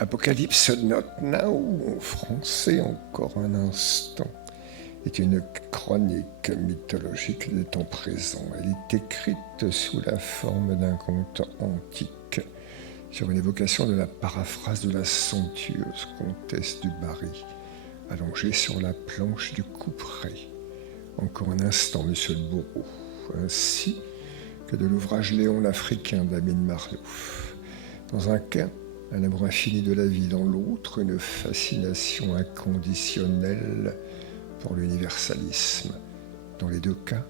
Apocalypse Not Now, en français encore un instant, est une chronique mythologique des temps présents. Elle est écrite sous la forme d'un conte antique sur une évocation de la paraphrase de la somptueuse comtesse du Barry, allongée sur la planche du couperet. Encore un instant, monsieur le bourreau, ainsi que de l'ouvrage Léon l'Africain d'Amin Makhlouf. Dans un cas, un amour infini de la vie, dans l'autre, une fascination inconditionnelle pour l'universalisme. Dans les deux cas,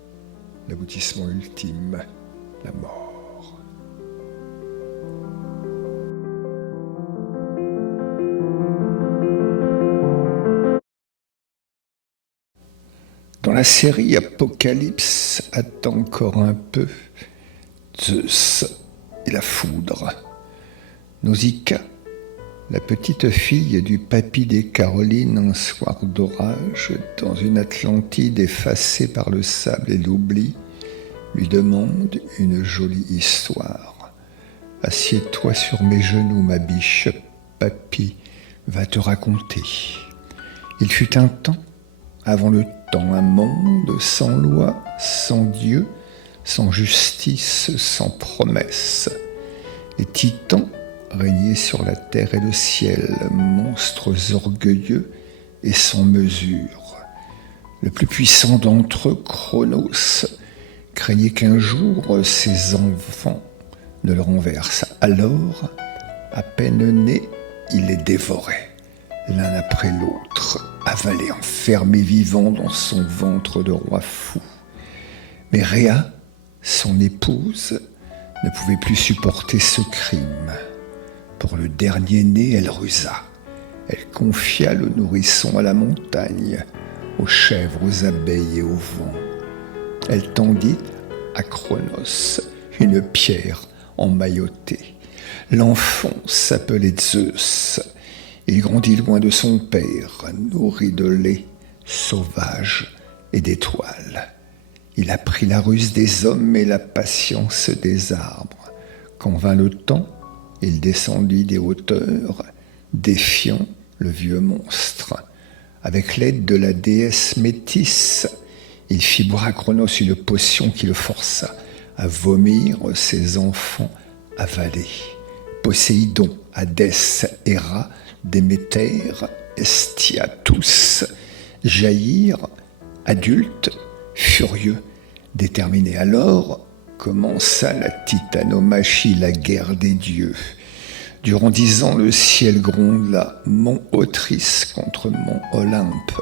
l'aboutissement ultime, la mort. Dans la série Apocalypse, attend encore un peu Zeus et la foudre. Nausicaa, la petite fille du papy des Carolines, un soir d'orage, dans une Atlantide effacée par le sable et l'oubli, lui demande une jolie histoire. « Assieds-toi sur mes genoux, ma biche, papy va te raconter. Il fut un temps, avant le temps, un monde sans loi, sans Dieu, sans justice, sans promesse. Les titans régnaient sur la terre et le ciel, monstres orgueilleux et sans mesure. Le plus puissant d'entre eux, Cronos, craignait qu'un jour ses enfants ne le renversent. Alors, à peine nés, il les dévorait, l'un après l'autre, avalés, enfermés vivants dans son ventre de roi fou. Mais Rhea, son épouse, ne pouvait plus supporter ce crime. Pour le dernier-né, elle rusa. Elle confia le nourrisson à la montagne, aux chèvres, aux abeilles et au vent. Elle tendit à Cronos une pierre emmaillotée. L'enfant s'appelait Zeus. Il grandit loin de son père, nourri de lait sauvage et d'étoiles. Il apprit la ruse des hommes et la patience des arbres. Quand vint le temps, il descendit des hauteurs, défiant le vieux monstre. Avec l'aide de la déesse Métis, il fit boire à Cronos une potion qui le força à vomir ses enfants avalés. Poséidon, Hadès, Héra, Déméter, Hestia, tous jaillirent, adultes, furieux, déterminés. Alors commença la titanomachie, la guerre des dieux. Durant 10 ans, le ciel gronda, mont Otris contre mont Olympe.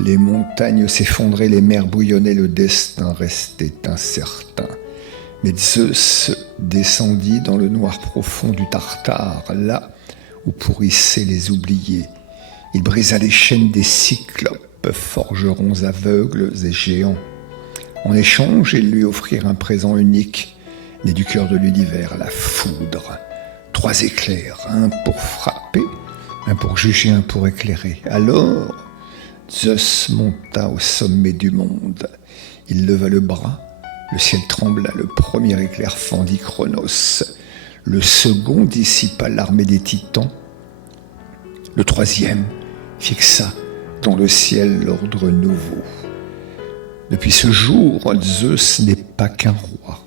Les montagnes s'effondraient, les mers bouillonnaient, le destin restait incertain. Mais Zeus descendit dans le noir profond du Tartare, là où pourrissaient les oubliés. Il brisa les chaînes des cyclopes, forgerons aveugles et géants. En échange, ils lui offrirent un présent unique, né du cœur de l'univers, la foudre. 3 éclairs, un pour frapper, un pour juger, un pour éclairer. Alors, Zeus monta au sommet du monde. Il leva le bras, le ciel trembla, le premier éclair fendit Cronos. Le second dissipa l'armée des titans. Le troisième fixa dans le ciel l'ordre nouveau. Depuis ce jour, Zeus n'est pas qu'un roi.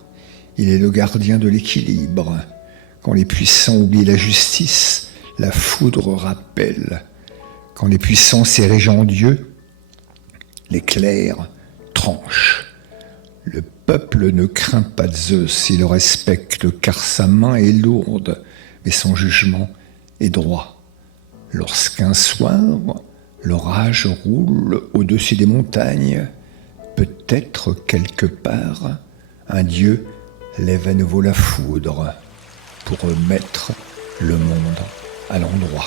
Il est le gardien de l'équilibre. Quand les puissants oublient la justice, la foudre rappelle. Quand les puissants s'érigent en Dieu, l'éclair tranche. Le peuple ne craint pas Zeus, il le respecte car sa main est lourde, mais son jugement est droit. Lorsqu'un soir, l'orage roule au-dessus des montagnes, peut-être quelque part, un dieu lève à nouveau la foudre pour remettre le monde à l'endroit.